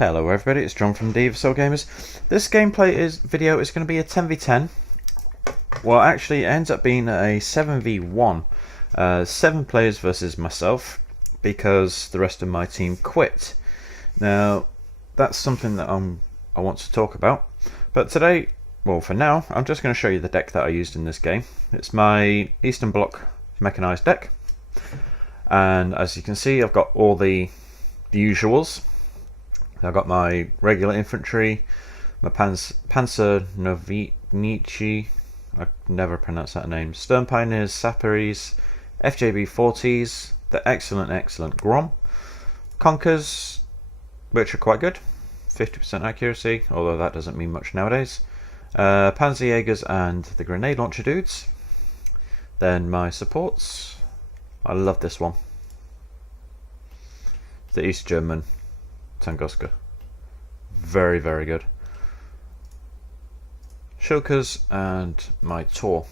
Hello everybody, it's John from Devious Gamers. This gameplay video is going to be a 10v10. Well, actually it ends up being a 7v1. 7 players versus myself, because the rest of my team quit. Now, that's something that I want to talk about. But today, well for now, I'm just going to show you the deck that I used in this game. It's my Eastern Bloc mechanized deck. And as you can see, I've got all the usuals. I've got my regular infantry, my Panzer Novinici, I never pronounce that name, Stern Pioneers, Saparies, FJB 40s, the excellent Grom, Conkers, which are quite good, 50% accuracy, although that doesn't mean much nowadays, Panzerjägers and the grenade launcher dudes. Then my supports, I love this one, the East German Tunguska. Very good. Shulkers and my Tor.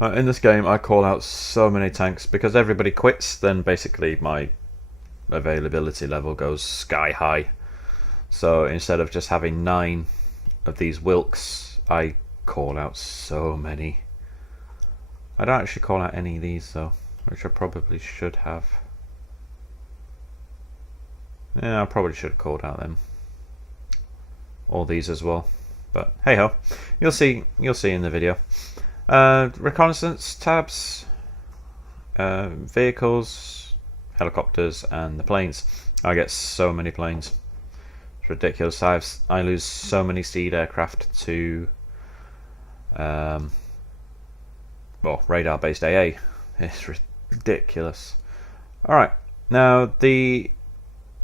In this game I call out so many tanks because everybody quits, then basically my availability level goes sky high. So instead of just having 9 of these Wilks, I call out so many. I don't actually call out any of these though, which I probably should have. Yeah, I probably should have called out them. All these as well. But hey ho, you'll see in the video. Reconnaissance tabs, vehicles, helicopters, and the planes. I get so many planes. It's ridiculous. I lose so many seed aircraft to well, radar based AA. It's ridiculous. Alright, now the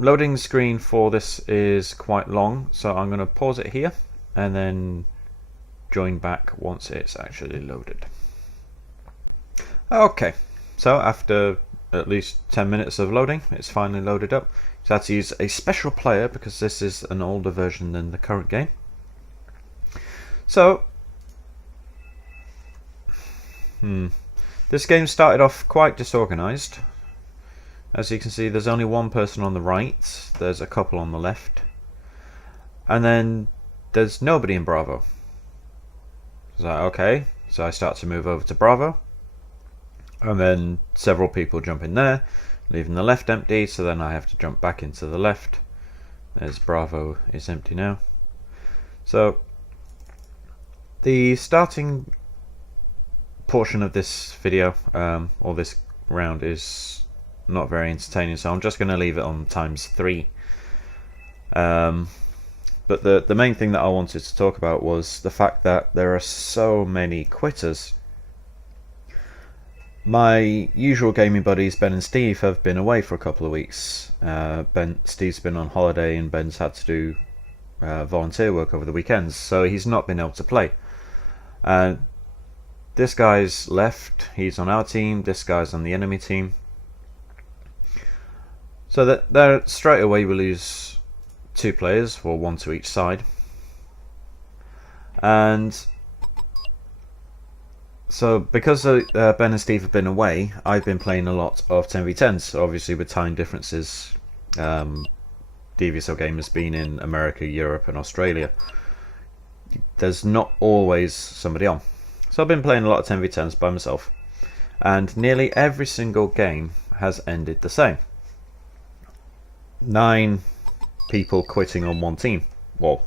loading screen for this is quite long, so I'm going to pause it here and then join back once it's actually loaded. Okay, so after at least 10 minutes of loading, it's finally loaded up. So I had to use a special player because this is an older version than the current game. So this game started off quite disorganized. As you can see, there's only one person on the right, there's a couple on the left, and then there's nobody in Bravo. So okay, so I start to move over to Bravo, and then several people jump in there, leaving the left empty, so then I have to jump back into the left. There's Bravo is empty now. So the starting portion of this video, or this round, is not very entertaining, so I'm just going to leave it on ×3. But the main thing that I wanted to talk about was the fact that there are so many quitters. My usual gaming buddies Ben and Steve have been away for a couple of weeks. Steve's been on holiday and Ben's had to do volunteer work over the weekends, so he's not been able to play. This guy's left, he's on our team, this guy's on the enemy team. So that there, straight away we lose 2 players, or 1 to each side. And so because Ben and Steve have been away, I've been playing a lot of 10v10s, obviously with time differences. Devious Game has been in America, Europe and Australia. There's not always somebody on. So I've been playing a lot of 10v10s by myself. And nearly every single game has ended the same. 9 people quitting on one team. Well,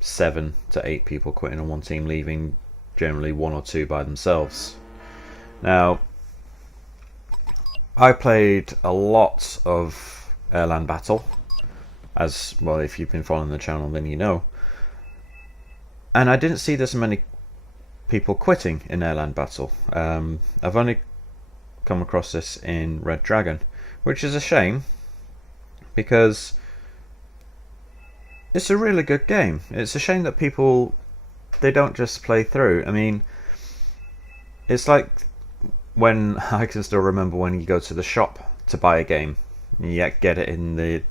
7 to 8 people quitting on one team, leaving generally 1 or 2 by themselves. Now, I played a lot of Airland Battle, as well. If you've been following the channel, then you know. And I didn't see this many people quitting in Airland Battle. I've only come across this in Red Dragon, which is a shame, because it's a really good game. It's a shame that people, they don't just play through. I mean, it's like when, I can still remember when you go to the shop to buy a game, you get it in the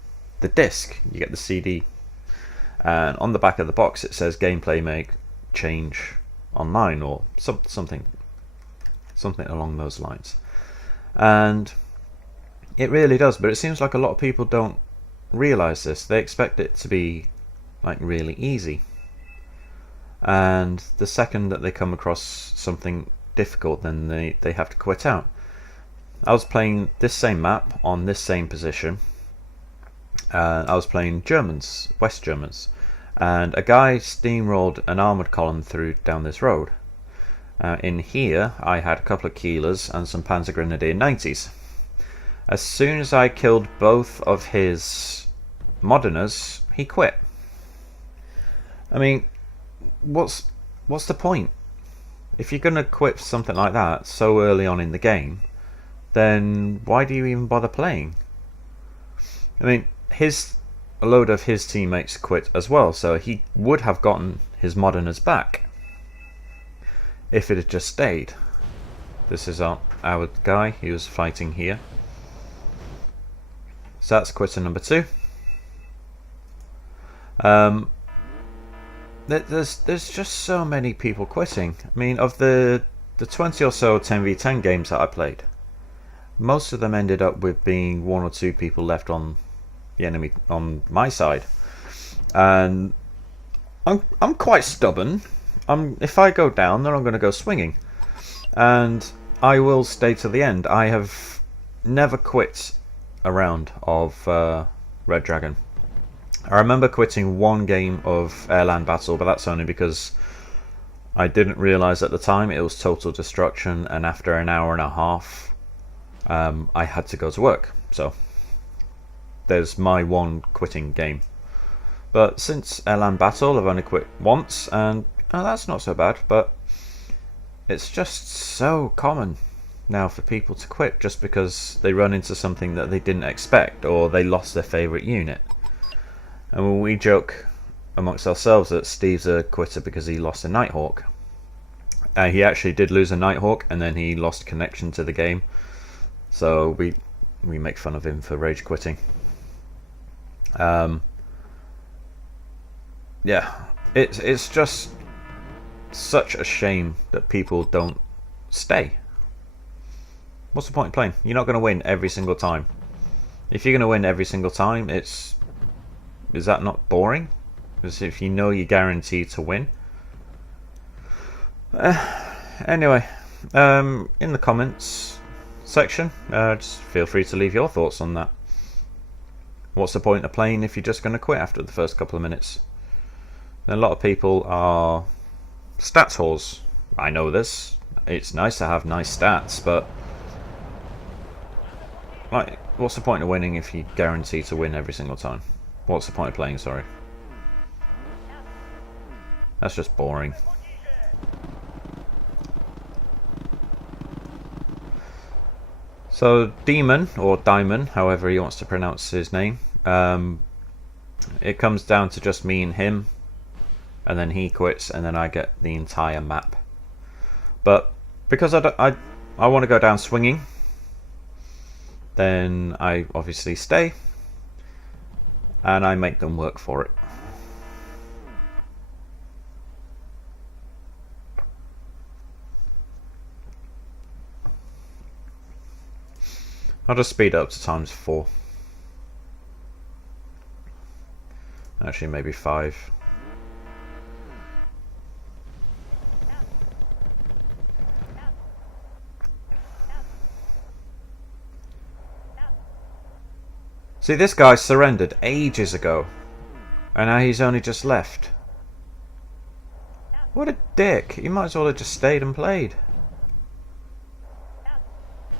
disc, you get the CD, and on the back of the box it says gameplay may change online, or something along those lines. And it really does, but it seems like a lot of people don't realise this. They expect it to be like really easy, and the second that they come across something difficult, then they have to quit out. I was playing this same map on this same position. I was playing Germans, West Germans, and a guy steamrolled an armoured column through down this road. In here I had a couple of Keelers and some Panzer Grenadier 90s. As soon as I killed both of his Moderners, he quit. I mean, what's the point? If you're going to quit something like that so early on in the game, then why do you even bother playing? I mean, a load of his teammates quit as well, so he would have gotten his Moderners back if it had just stayed. This is our guy. He was fighting here. So that's quitter number 2. There's just so many people quitting. I mean, of the 20 or so 10v10 games that I played, most of them ended up with being 1 or 2 people left on the enemy on my side, and I'm quite stubborn. If I go down, then I'm going to go swinging, and I will stay to the end. I have never quit a round of Red Dragon. I remember quitting one game of Airland Battle, but that's only because I didn't realise at the time it was total destruction, and after an hour and a half I had to go to work. So there's my one quitting game. But since Airland Battle I've only quit once, and that's not so bad, but it's just so common now for people to quit just because they run into something that they didn't expect, or they lost their favourite unit. And when we joke amongst ourselves that Steve's a quitter because he lost a Nighthawk. He actually did lose a Nighthawk, and then he lost connection to the game. So we make fun of him for rage quitting. Yeah, it's just such a shame that people don't stay. What's the point in playing? You're not going to win every single time. If you're going to win every single time, is that not boring? Because if you know you're guaranteed to win. Anyway, in the comments section, just feel free to leave your thoughts on that. What's the point of playing if you're just going to quit after the first couple of minutes? And a lot of people are stats whores. I know this. It's nice to have nice stats, but like, what's the point of winning if you guarantee to win every single time? What's the point of playing, sorry? That's just boring. So Demon, or Diamond, however he wants to pronounce his name, it comes down to just me and him, and then he quits, and then I get the entire map. But because I want to go down swinging, then I obviously stay, and I make them work for it. I'll just speed up to ×4. Actually, maybe 5. See, this guy surrendered ages ago, and now he's only just left. What a dick. He might as well have just stayed and played.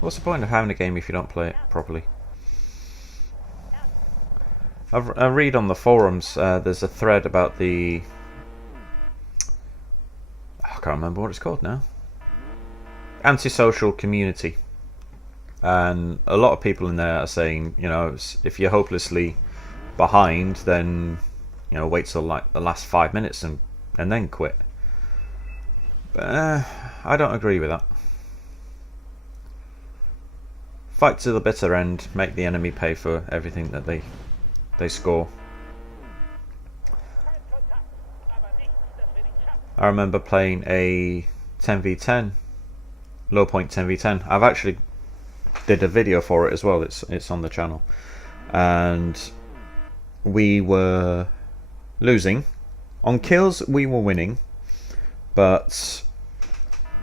What's the point of having a game if you don't play it properly? I read on the forums, there's a thread about the... I can't remember what it's called now. Antisocial community. And a lot of people in there are saying, you know, if you're hopelessly behind, then, you know, wait till like the last 5 minutes and then quit. But I don't agree with that. Fight to the bitter end, make the enemy pay for everything that they score. I remember playing a 10v10, low point 10v10. I've actually did a video for it as well. It's on the channel, and we were losing. On kills, we were winning, but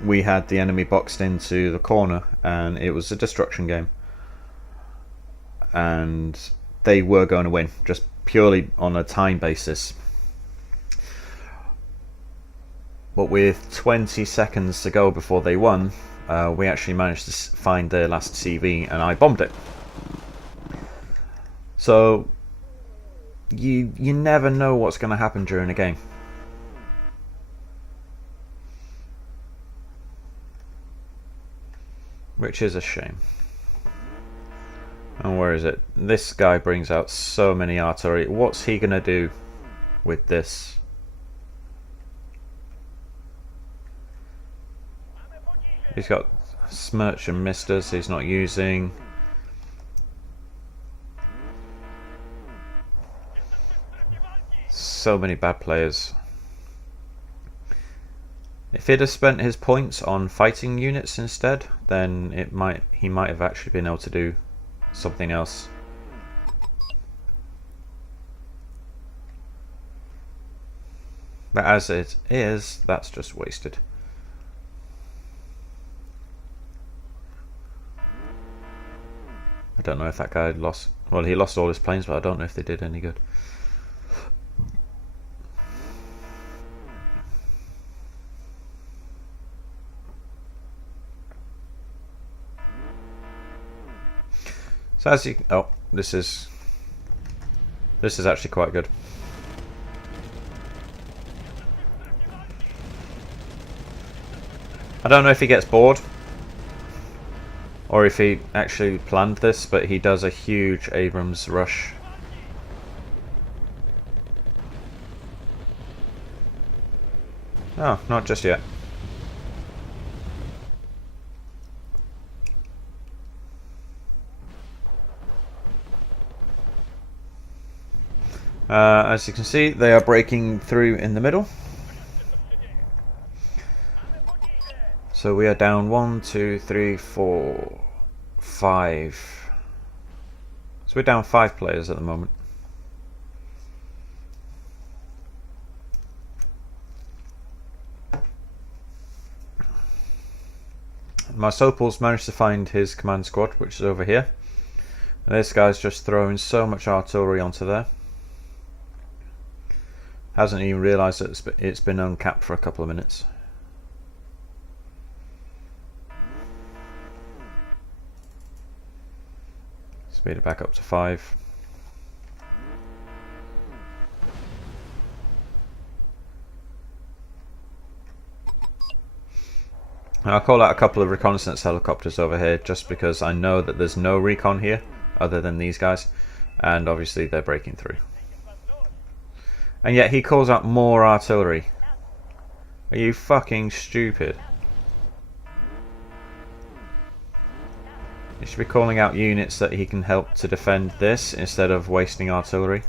we had the enemy boxed into the corner, and it was a destruction game. And they were going to win, just purely on a time basis. But with 20 seconds to go before they won, we actually managed to find their last CV, and I bombed it. So you never know what's going to happen during a game. Which is a shame. And where is it? This guy brings out so many artillery. What's he going to do with this? He's got Smirch and Misters he's not using. So many bad players. If he'd have spent his points on fighting units instead, then he might have actually been able to do something else. But as it is, that's just wasted. I don't know if that guy lost. Well, he lost all his planes, but I don't know if they did any good. So as you, oh, this is actually quite good. I don't know if he gets bored or if he actually planned this, but he does a huge Abrams rush. Oh, not just yet. As you can see, they are breaking through in the middle. So we are down 1, 2, 3, 4, 5. So we're down 5 players at the moment. Marsopol's managed to find his command squad, which is over here. And this guy's just throwing so much artillery onto there. Hasn't even realised that it's been uncapped for a couple of minutes. Speed it back up to 5. I'll call out a couple of reconnaissance helicopters over here just because I know that there's no recon here other than these guys, and obviously they're breaking through. And yet he calls out more artillery. Are you fucking stupid? He should be calling out units that he can help to defend this instead of wasting artillery.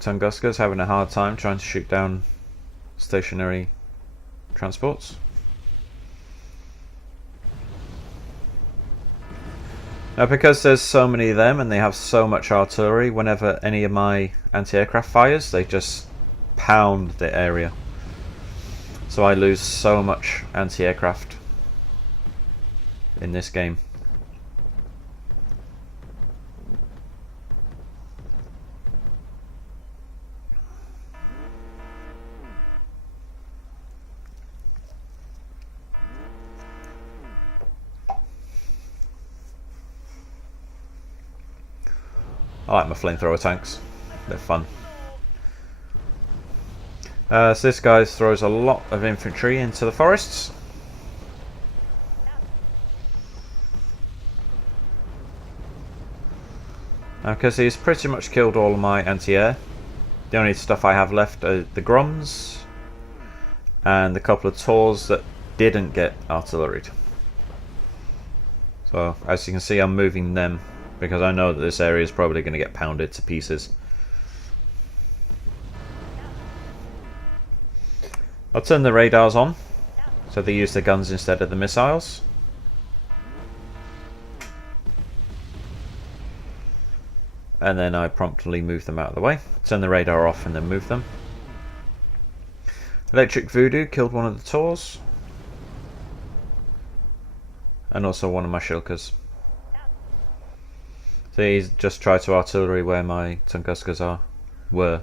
Tunguska's having a hard time trying to shoot down stationary transports. Now, because there's so many of them and they have so much artillery, whenever any of my anti-aircraft fires, they just pound the area. So I lose so much anti-aircraft in this game. I like my flamethrower tanks, they're fun. So this guy throws a lot of infantry into the forests. Because he's pretty much killed all of my anti-air. The only stuff I have left are the Grums and the couple of Tors that didn't get artilleried. So as you can see, I'm moving them because I know that this area is probably going to get pounded to pieces. I'll turn the radars on, so they use the guns instead of the missiles. And then I promptly move them out of the way. Turn the radar off and then move them. Electric Voodoo killed one of the Tors. And also one of my Shilkers. So he's just tried to artillery where my Tunguskers were.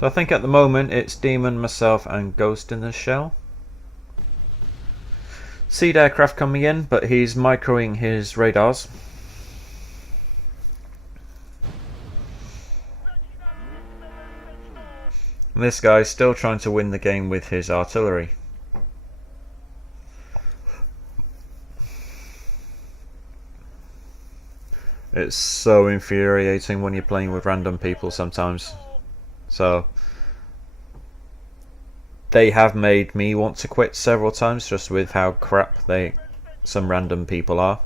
So I think at the moment it's Demon, myself and Ghost in the shell. Seed aircraft coming in, but he's microing his radars. And this guy's still trying to win the game with his artillery. It's so infuriating when you're playing with random people sometimes. So they have made me want to quit several times just with how crap some random people are.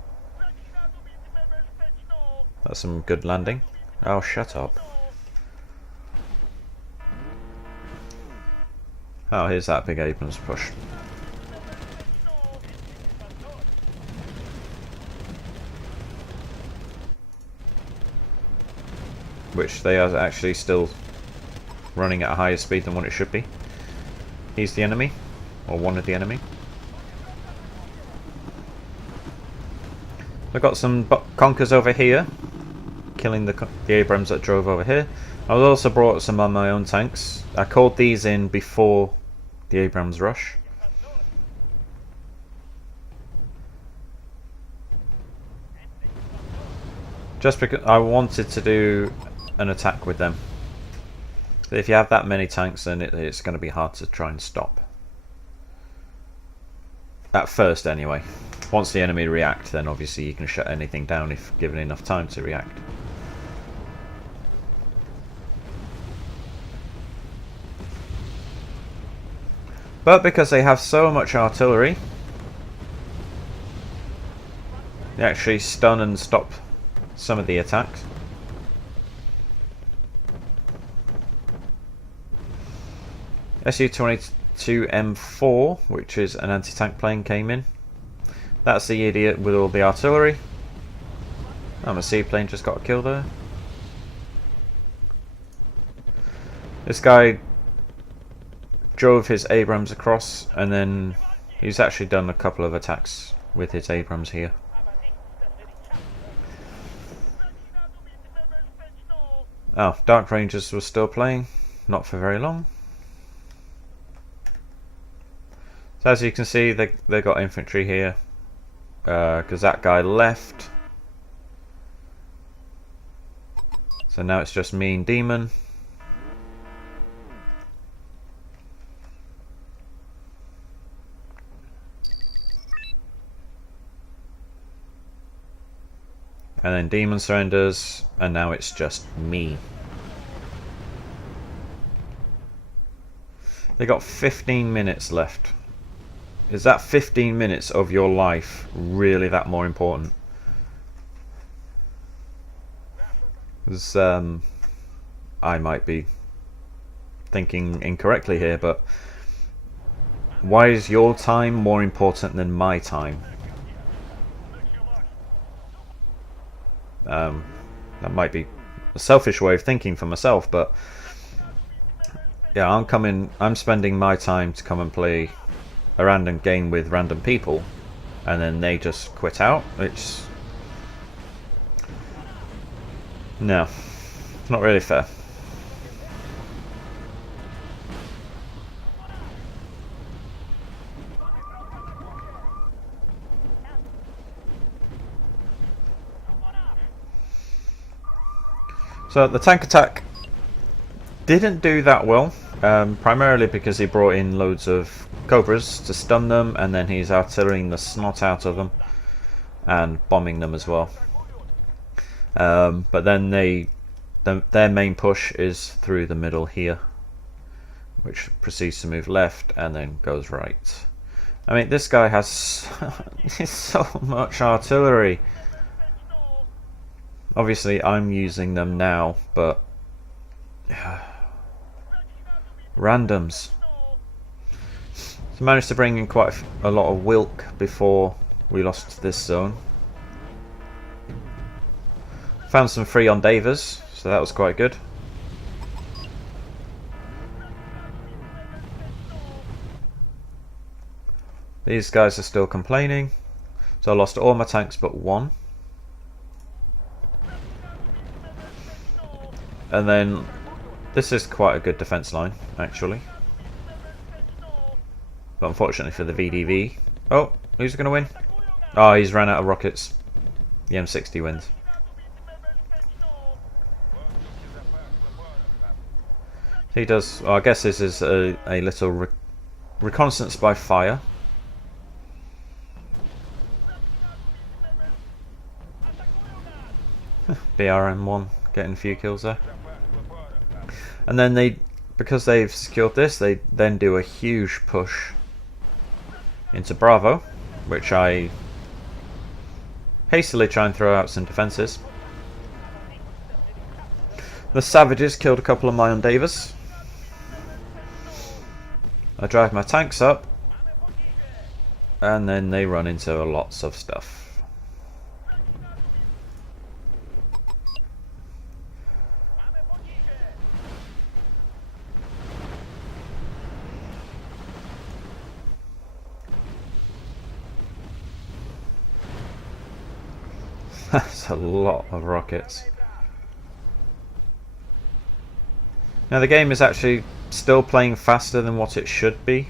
That's some good landing. Oh, shut up. Oh, here's that big Abrams push. Which they are actually still running at a higher speed than what it should be. He's the enemy, or one of the enemy. I've got some conkers over here, killing the Abrams that drove over here. I've also brought some of my own tanks. I called these in before the Abrams rush. Just because I wanted to do an attack with them. If you have that many tanks, then it's going to be hard to try and stop. At first, anyway. Once the enemy react, then obviously you can shut anything down if given enough time to react. But because they have so much artillery, they actually stun and stop some of the attacks. Su-22M4, which is an anti-tank plane, came in. That's the idiot with all the artillery. A seaplane just got a kill there. This guy drove his Abrams across, and then he's actually done a couple of attacks with his Abrams here. Oh, Dark Rangers was still playing, not for very long. So as you can see, they got infantry here, because that guy left. So now it's just me and Demon. And then Demon surrenders, and now it's just me. They got 15 minutes left. Is that 15 minutes of your life really that more important? Because I might be thinking incorrectly here, but why is your time more important than my time? That might be a selfish way of thinking for myself, but yeah, I'm spending my time to come and play a random game with random people, and then they just quit out. It's no, it's not really fair. So the tank attack didn't do that well, primarily because he brought in loads of Cobras to stun them, and then he's artillerying the snot out of them and bombing them as well. But then their main push is through the middle here, which proceeds to move left and then goes right. I mean, this guy has so much artillery. Obviously, I'm using them now, but randoms. So managed to bring in quite a lot of Wilk before we lost this zone. Found some free on Devious, so that was quite good. These guys are still complaining, so I lost all my tanks but one. And then this is quite a good defense line, actually. But unfortunately for the VDV... Oh, who's going to win? Oh, he's ran out of rockets. The M60 wins. He does... Well, I guess this is a little reconnaissance by fire. BRM1 getting a few kills there. And then because they've secured this, they then do a huge push into Bravo, which I hastily try and throw out some defences. The Savages killed a couple of my on Devious. I drive my tanks up, and then they run into lots of stuff. That's a lot of rockets. Now the game is actually still playing faster than what it should be.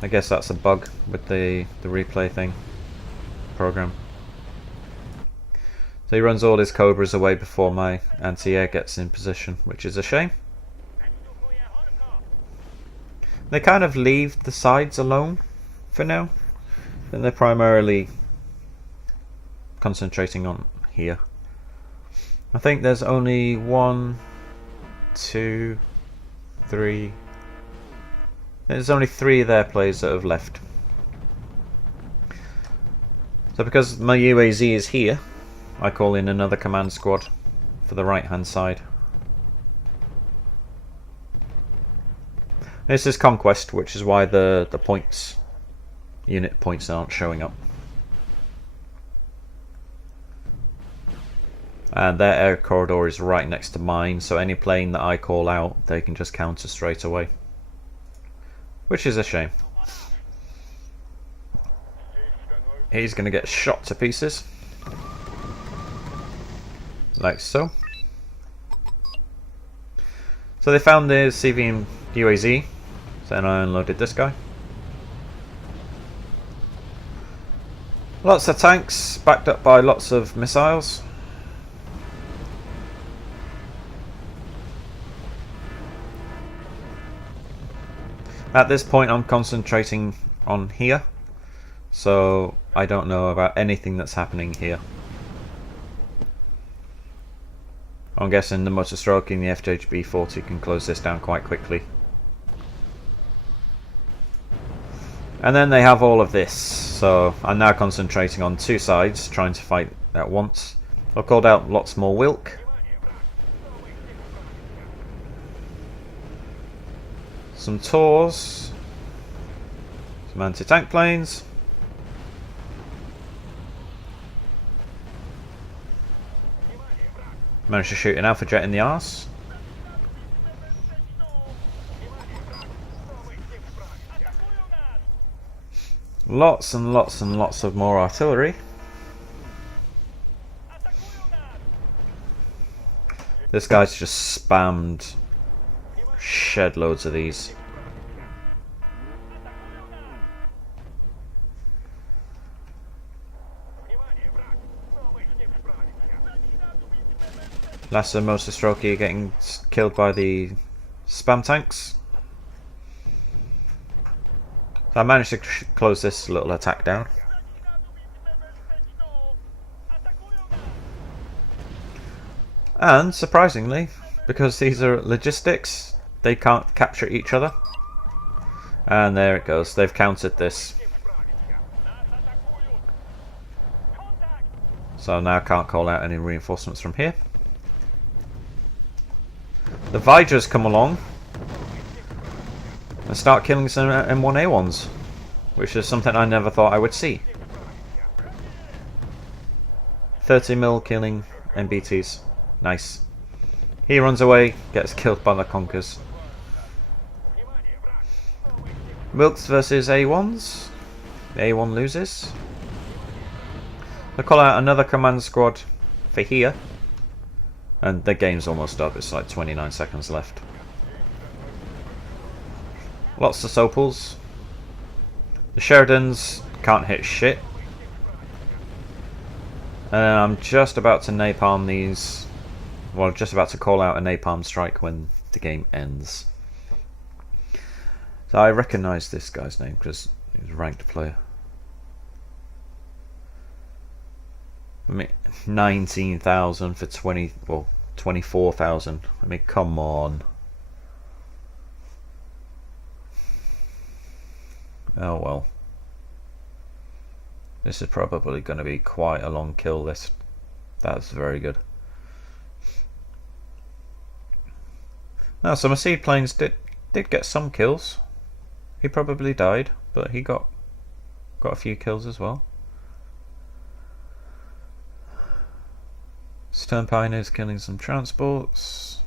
I guess that's a bug with the replay thing program. So he runs all his Cobras away before my anti-air gets in position, which is a shame. They kind of leave the sides alone for now, and they're primarily concentrating on here. I think there's only 1, 2, 3. There's only 3 of their players that have left. So because my UAZ is here, I call in another command squad for the right hand side. This is Conquest, which is why the points, unit points, aren't showing up. And their air corridor is right next to mine, so any plane that I call out, they can just counter straight away. Which is a shame. He's going to get shot to pieces. Like so. So they found the CVM UAZ, so then I unloaded this guy. Lots of tanks, backed up by lots of missiles. At this point I'm concentrating on here, so I don't know about anything that's happening here. I'm guessing the motor stroking the FHB-40 can close this down quite quickly. And then they have all of this, so I'm now concentrating on 2 sides, trying to fight at once. I've called out lots more Wilk. Some Tors, some anti-tank planes, managed to shoot an Alpha jet in the arse. Lots and lots and lots of more artillery. This guy's just spammed shed loads of these. Lasso Motor Strokey getting killed by the spam tanks. So I managed to close this little attack down. And surprisingly, because these are logistics, they can't capture each other. And there it goes. They've countered this. So now I can't call out any reinforcements from here. The Vidras come along and start killing some M1A1s, which is something I never thought I would see. 30mm killing MBTs. Nice. He runs away, gets killed by the Conkers. Wilkes versus A1s. The A1 loses. They call out another command squad for here. And the game's almost up, it's like 29 seconds left. Lots of Sopals. The Sheridans can't hit shit. And I'm just about to napalm these. Well, just about to call out a napalm strike when the game ends. So I recognise this guy's name because he's a ranked player. I mean, 19,000 for 24,000. I mean, come on. Oh well. This is probably going to be quite a long kill list. That's very good. Now, so my seaplanes did get some kills. He probably died, but he got a few kills as well. Stern Pioneers killing some transports.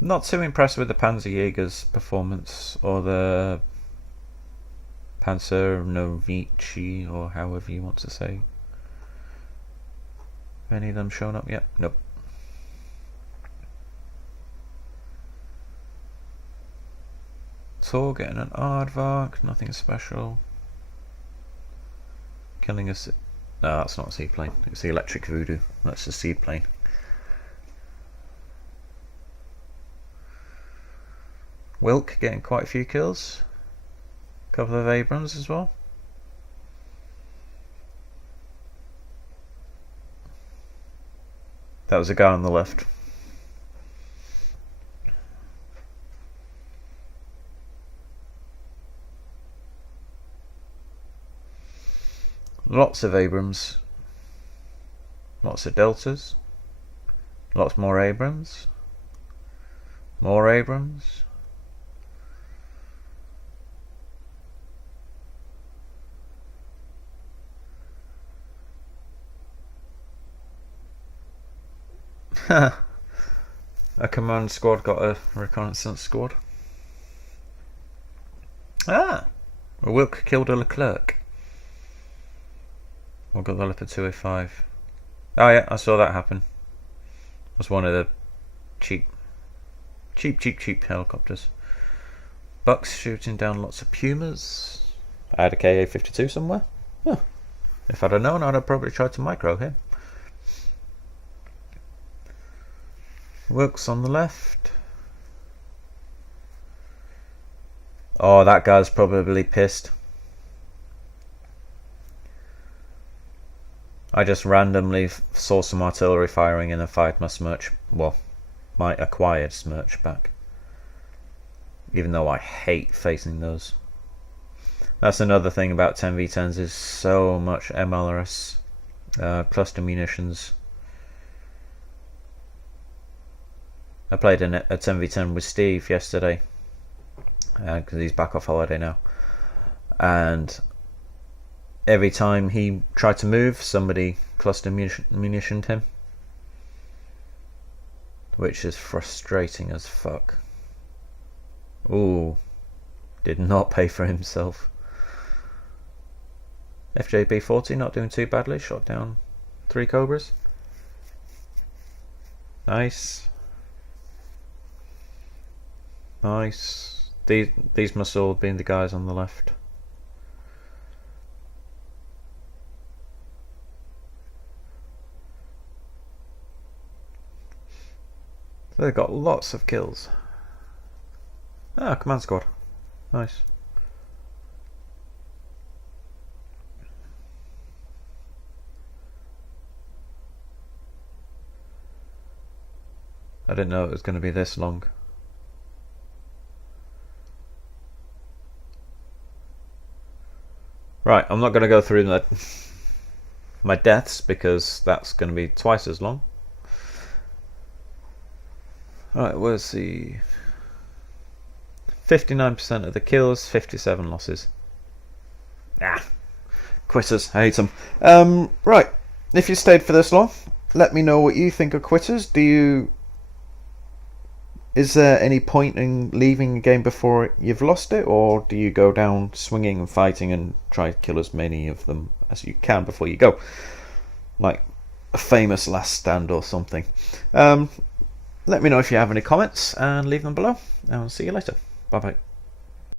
Not too impressed with the Panzerjäger's performance, or the Panzer Novici, or however you want to say. Have any of them shown up yet? Nope. Tor getting an Aardvark, nothing special. Killing a... No, that's not a seaplane. It's the Electric Voodoo. That's a seaplane. Wilk getting quite a few kills. A couple of Abrams as well. That was a guy on the left. Lots of Abrams. Lots of Deltas. Lots more Abrams. More Abrams. A command squad got a reconnaissance squad. Ah! Wilk killed a Leclerc. Or got the Leopard 205. Oh yeah, I saw that happen. It was one of the cheap helicopters. Bucks shooting down lots of Pumas. I had a KA-52 somewhere. Huh. If I'd have known, I'd have probably tried to micro him. Wilkes on the left. Oh, that guy's probably pissed. I just randomly saw some artillery firing and I fired my Smirch, well, my acquired Smirch back. Even though I hate facing those. That's another thing about 10v10s, is so much MLRS, cluster munitions. I played a 10v10 with Steve yesterday, because he's back off holiday now. And every time he tried to move, somebody cluster munitioned him, which is frustrating as fuck. Ooh, did not pay for himself. FJB-40 not doing too badly, shot down 3 Cobras. Nice. Nice. These must all have been the guys on the left. So they've got lots of kills. Ah, command squad. Nice. I didn't know it was going to be this long. Right, I'm not going to go through my deaths because that's going to be twice as long. Alright, where's the 59% of the kills, 57 losses. Quitters, I hate them. Right, if you stayed for this long, let me know what you think of quitters. Is there any point in leaving a game before you've lost it, or do you go down swinging and fighting and try to kill as many of them as you can before you go? Like a famous last stand or something. Let me know if you have any comments and leave them below. And I'll see you later. Bye bye.